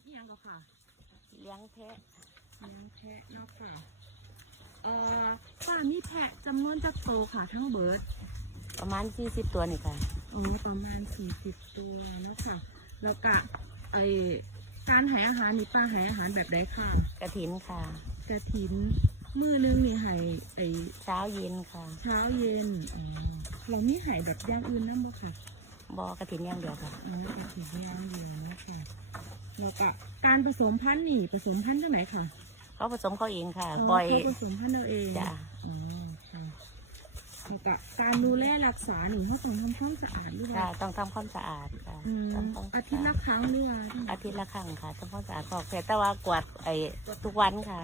ดอิหยังก็ค่ะ เลี้ยงแพะเลี้ยงแพะเนาะค่ะเอ่อป้ามีแพะจำนวนจักโตค่ะ ทั้งเบิร์ดประมาณสี่สิบตัวนี่ค่ะโอ้ประมาณสี่สิบตัวเนาะค่ะ แล้วก็ไอการให้อาหารนี่ป้าให้อาหารแบบใดค่ะกระถินค่ะกระถินมือนึงนี่ให้ไอเช้าเย็นค่ะ เช้าเย็นอ๋อเรามีให้แบบอย่างอื่นนั่นบ่ค่ะบอกระถินอย่างเดียวค่ะอ๋อกระถินอย่างเดียวเนาะค่ะ แล้วก็การผสมพันธุ์นี่ผสมพันธุ์จังไหนค่ะเขาผสมเขาเองค่ะอ๋อปล่อยเขาผสมพันธุ์เราเองจ้ะอ๋อค่ะแล้วก็การดูแลรักษาหนึ่งเขาต้องทำความสะอาดหรือเปค่ะล่าต้องทำความสะอาดค่ะอืมต้องต้องอาทิตย์ละครั้งหรือว่าอาทิตย์ละครั้งค่ะทำความสะอาดขอบแต่ว่ากวาดไอ้ทุกวันค่ะ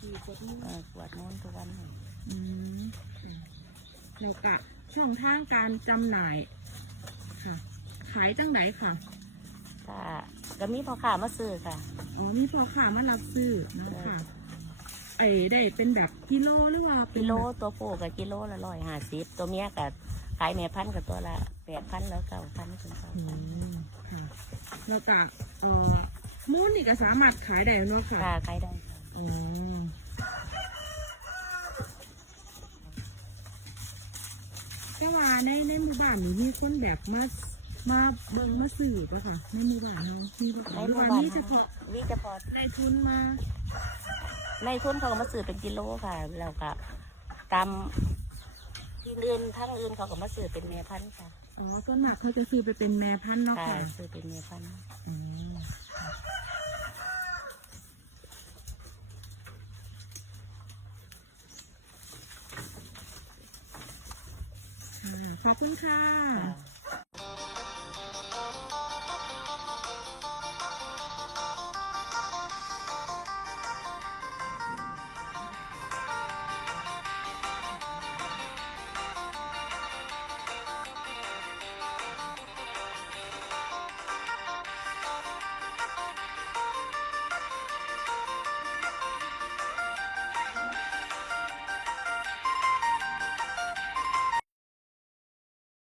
สี่กดมือเออกวาดนู้นทุกวันอืมแล้วก็ช่องทางการจำหน่ายค่ะ ขายจังไหนค่ะค่ะ ก็มีพ่อค้ามาซื้อค่ะ อ๋อมีพอขามารับซื้อเนาะค่ะ ไอ้ได้เป็นแบบกิโลหรือว่าเป็นกิโลแบบตัวผู้กับกิโลละร้อยห้าสิบตัวเมียกับขายแม่พันธุ์กับตัวละแปดพันแล้วเก้าพันถึงเก้าอืพันมค่ะแล้วก็เอ่อมูนนี่ก็สามารถขายได้เนาะค่ะ ค่ะขายได้ค่ะอ๋อ แต่ว่าในในหมู่บ้านนี้มีคนแบบมา มาเบิ่งมาสื่อปะค่ะในหมู่บ้านเนาะมีปะในคะหรือหมู่ว่าบ้านมีเฉพาะวิเฉพาะในทุนมาในทุนเขาก็มาซื้อเป็นกิโลค่ะแล้วก็ตามที่อื่นทั้งอื่นเขาก็มาซื้อเป็นแม่พันธุ์ค่ะอ๋อต้นหนักเขาจะซื้อไปเป็นแม่พันธุ์เนาะค่ะค่ะซื้อเป็นแม่พันธุ์อืมค่ะขอบคุณค่ะ ค่ะ